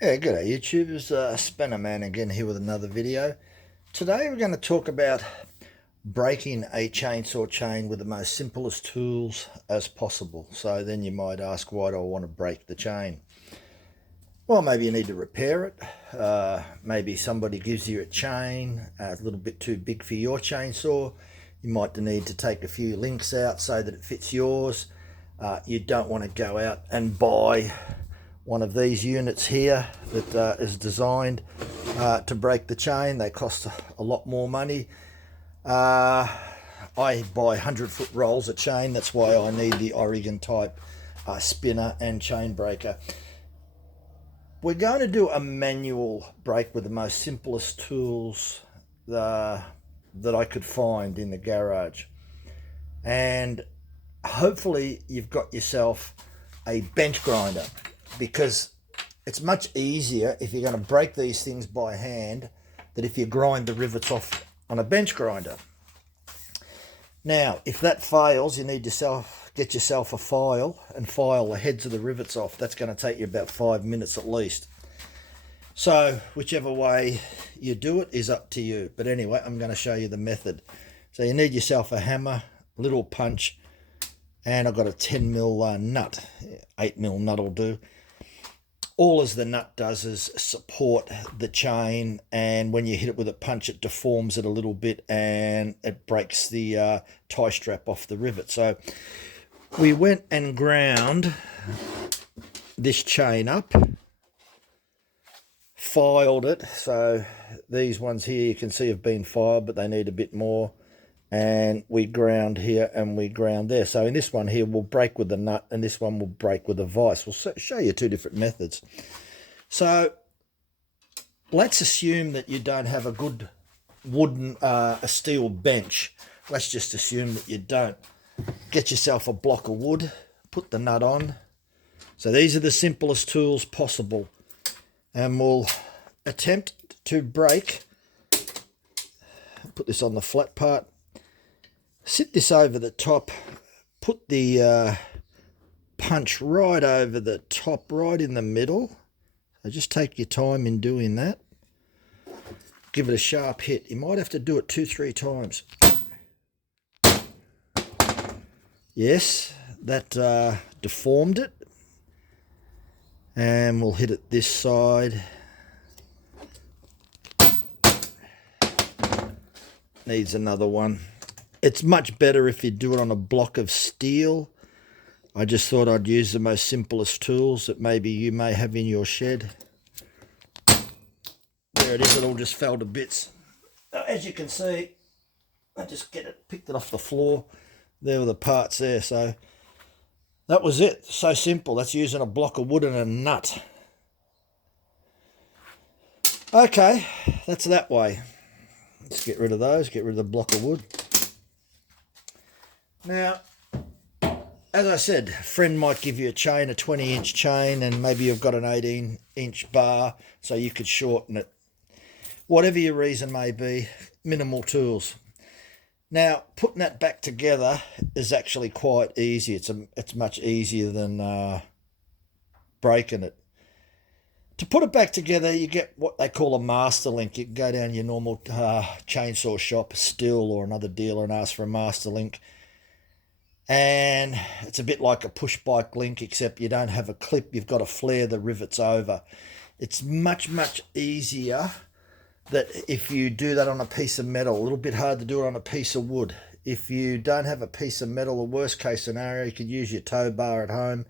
Yeah, g'day YouTubers, Spanner Man again here with another video. Today we're going to talk about breaking a chainsaw chain with the most simplest tools as possible. So then you might ask, why do I want to break the chain? Well, maybe you need to repair it. Maybe somebody gives you a chain a little bit too big for your chainsaw. You might need to take a few links out so that it fits yours. You don't want to go out and buy one of these units here that is designed to break the chain. They cost a lot more money. I buy 100-foot rolls of chain. That's why I need the Oregon type spinner and chain breaker. We're going to do a manual break with the most simplest tools that I could find in the garage. And hopefully you've got yourself a bench grinder, because it's much easier if you're going to break these things by hand than if you grind the rivets off on a bench grinder. Now, if that fails, you need to get yourself a file and file the heads of the rivets off. That's going to take you about 5 minutes at least. So whichever way you do it is up to you. But anyway, I'm going to show you the method. So you need yourself a hammer, little punch, and I've got a 10mm nut. 8mm nut will do. All as the nut does is support the chain, and when you hit it with a punch, it deforms it a little bit and it breaks the tie strap off the rivet. So we went and ground this chain up, filed it. So these ones here you can see have been filed, but they need a bit more. And we ground here and we ground there. So in this one here, we'll break with the nut, and this one will break with a vise. We'll show you two different methods. So let's assume that you don't have a good wooden, a steel bench. Let's just assume that you don't. Get yourself a block of wood, put the nut on. So these are the simplest tools possible. And we'll attempt to break. Put this on the flat part. Sit this over the top, put the punch right over the top, right in the middle. So just take your time in doing that. Give it a sharp hit. You might have to do it 2-3 times. Yes, that deformed it. And we'll hit it this side. Needs another one. It's much better if you do it on a block of steel. I just thought I'd use the most simplest tools that maybe you may have in your shed. There it is, it all just fell to bits. As you can see, I just picked it off the floor. There were the parts there, so that was it. So simple. That's using a block of wood and a nut. Okay, that's that way. Let's get rid of those, get rid of the block of wood. Now, as I said, a friend might give you a chain, a 20-inch chain, and maybe you've got an 18-inch bar, so you could shorten it. Whatever your reason may be, minimal tools. Now, putting that back together is actually quite easy. It's much easier than breaking it. To put it back together, you get what they call a master link. You can go down your normal chainsaw shop, Still, or another dealer, and ask for a master link. And it's a bit like a push bike link, except you don't have a clip. You've got to flare the rivets over. It's much, much easier that if you do that on a piece of metal. A little bit hard to do it on a piece of wood. If you don't have a piece of metal, the worst case scenario, you could use your tow bar at home.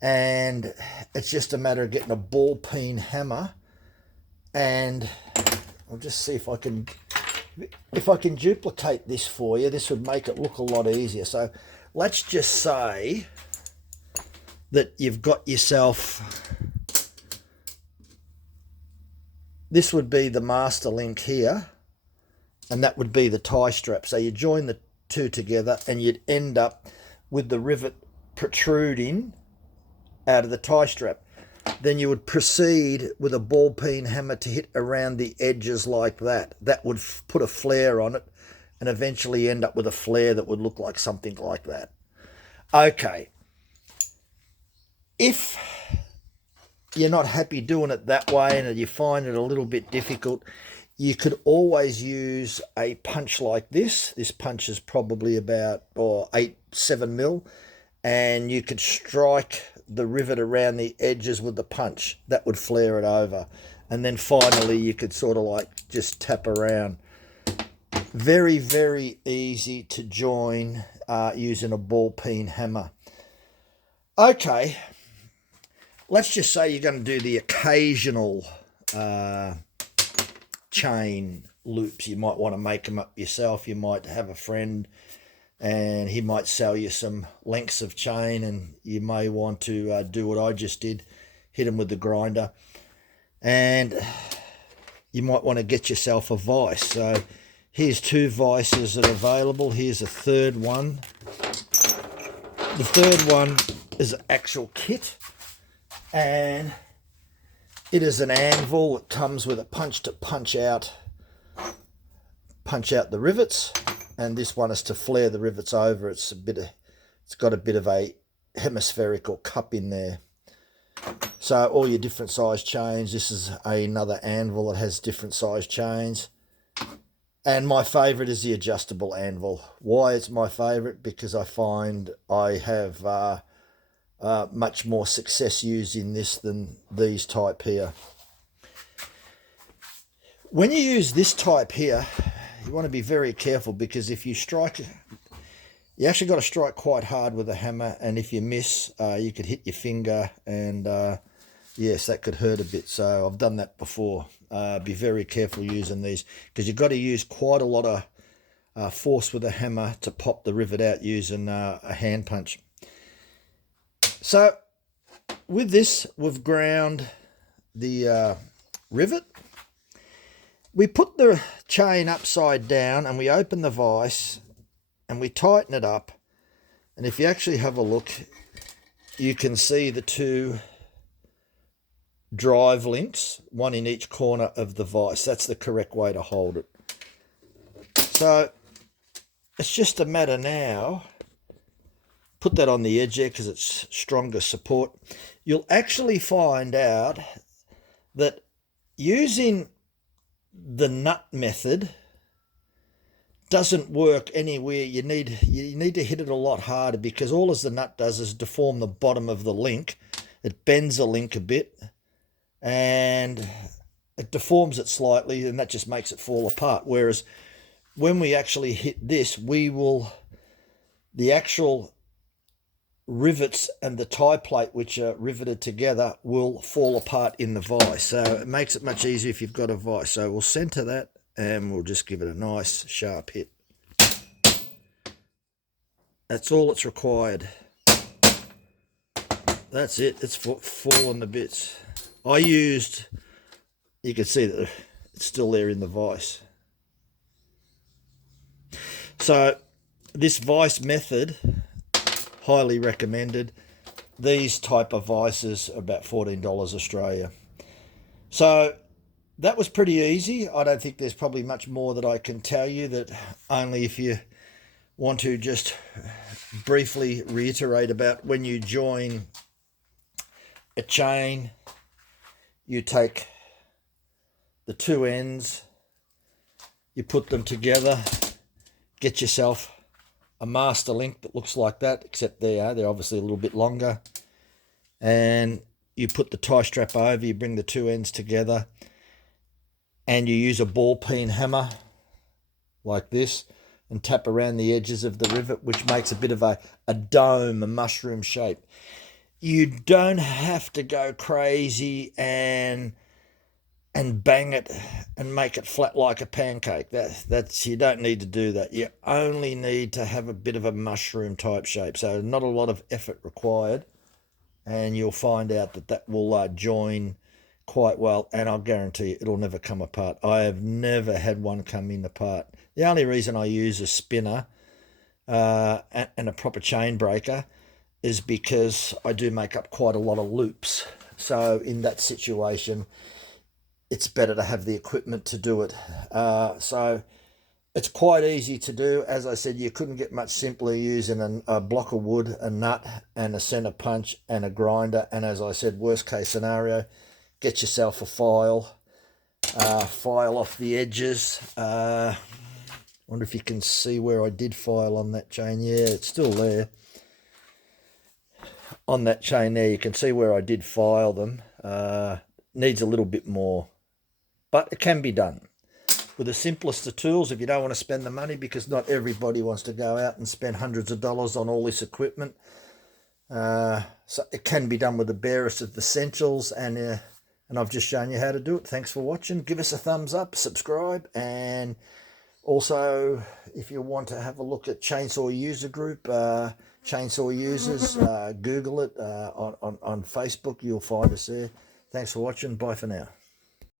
And it's just a matter of getting a ball peen hammer. And I'll just see if I can duplicate this for you. This would make it look a lot easier. So let's just say that you've got yourself, this would be the master link here, and that would be the tie strap. So you join the two together and you'd end up with the rivet protruding out of the tie strap. Then you would proceed with a ball peen hammer to hit around the edges like that. That would put a flare on it and eventually end up with a flare that would look like something like that. Okay. If you're not happy doing it that way and you find it a little bit difficult, you could always use a punch like this. This punch is probably about 7 mil, and you could strike the rivet around the edges with the punch. That would flare it over. And then finally you could sort of like just tap around. Very, very easy to join using a ball peen hammer. Okay, let's just say you're going to do the occasional chain loops. You might want to make them up yourself. You might have a friend and he might sell you some lengths of chain, and you may want to do what I just did, hit them with the grinder. And you might want to get yourself a vise. So here's 2 vices that are available. Here's a third one. The third one is an actual kit, and it is an anvil. It comes with a punch to punch out the rivets, and this one is to flare the rivets over. It's got a bit of a hemispherical cup in there. So all your different size chains. This is another anvil that has different size chains. And my favourite is the adjustable anvil. Why it's my favourite? Because I find I have much more success using this than these type here. When you use this type here, you want to be very careful, because if you strike, you actually got to strike quite hard with a hammer, and if you miss, you could hit your finger, and yes, that could hurt a bit. So I've done that before. Be very careful using these, because you've got to use quite a lot of force with a hammer to pop the rivet out using a hand punch. So with this, we've ground the rivet. We put the chain upside down and we open the vise and we tighten it up. And if you actually have a look, you can see the 2 drive links, one in each corner of the vise. That's the correct way to hold it. So it's just a matter now, put that on the edge there because it's stronger support. You'll actually find out that using the nut method doesn't work anywhere. You need to hit it a lot harder, because all as the nut does is deform the bottom of the link. It bends the link a bit and it deforms it slightly, and that just makes it fall apart. Whereas when we actually hit this, the actual rivets and the tie plate, which are riveted together, will fall apart in the vise. So it makes it much easier if you've got a vise. So we'll center that and we'll just give it a nice sharp hit. That's all it's required. That's it. It's fallen to bits. You can see that it's still there in the vise. So this vise method, highly recommended. These type of vices are about $14 Australia. So that was pretty easy. I don't think there's probably much more that I can tell you, that only if you want to just briefly reiterate about when you join a chain, you take the 2 ends, you put them together, get yourself a master link that looks like that, except they're obviously a little bit longer, and you put the tie strap over, you bring the 2 ends together, and you use a ball peen hammer like this and tap around the edges of the rivet, which makes a bit of a dome, a mushroom shape. You don't have to go crazy and bang it and make it flat like a pancake. You don't need to do that. You only need to have a bit of a mushroom type shape. So not a lot of effort required, and you'll find out that will join quite well, and I'll guarantee you it'll never come apart. I have never had one come in apart. The only reason I use a spinner and a proper chain breaker is because I do make up quite a lot of loops. So in that situation, it's better to have the equipment to do it. So It's quite easy to do. As I said, you couldn't get much simpler using a block of wood, a nut, and a center punch, and a grinder. And as I said, worst case scenario, get yourself a file. File off the edges. Wonder if you can see where I did file on that chain. Yeah, it's still there. On that chain there, you can see where I did file them. Needs a little bit more, but it can be done. With the simplest of tools, if you don't want to spend the money, because not everybody wants to go out and spend hundreds of dollars on all this equipment. So it can be done with the barest of essentials, and I've just shown you how to do it. Thanks for watching. Give us a thumbs up, subscribe, and also if you want to have a look at Chainsaw User Group, Chainsaw Users, Google it on Facebook. You'll find us there. Thanks for watching. Bye for now.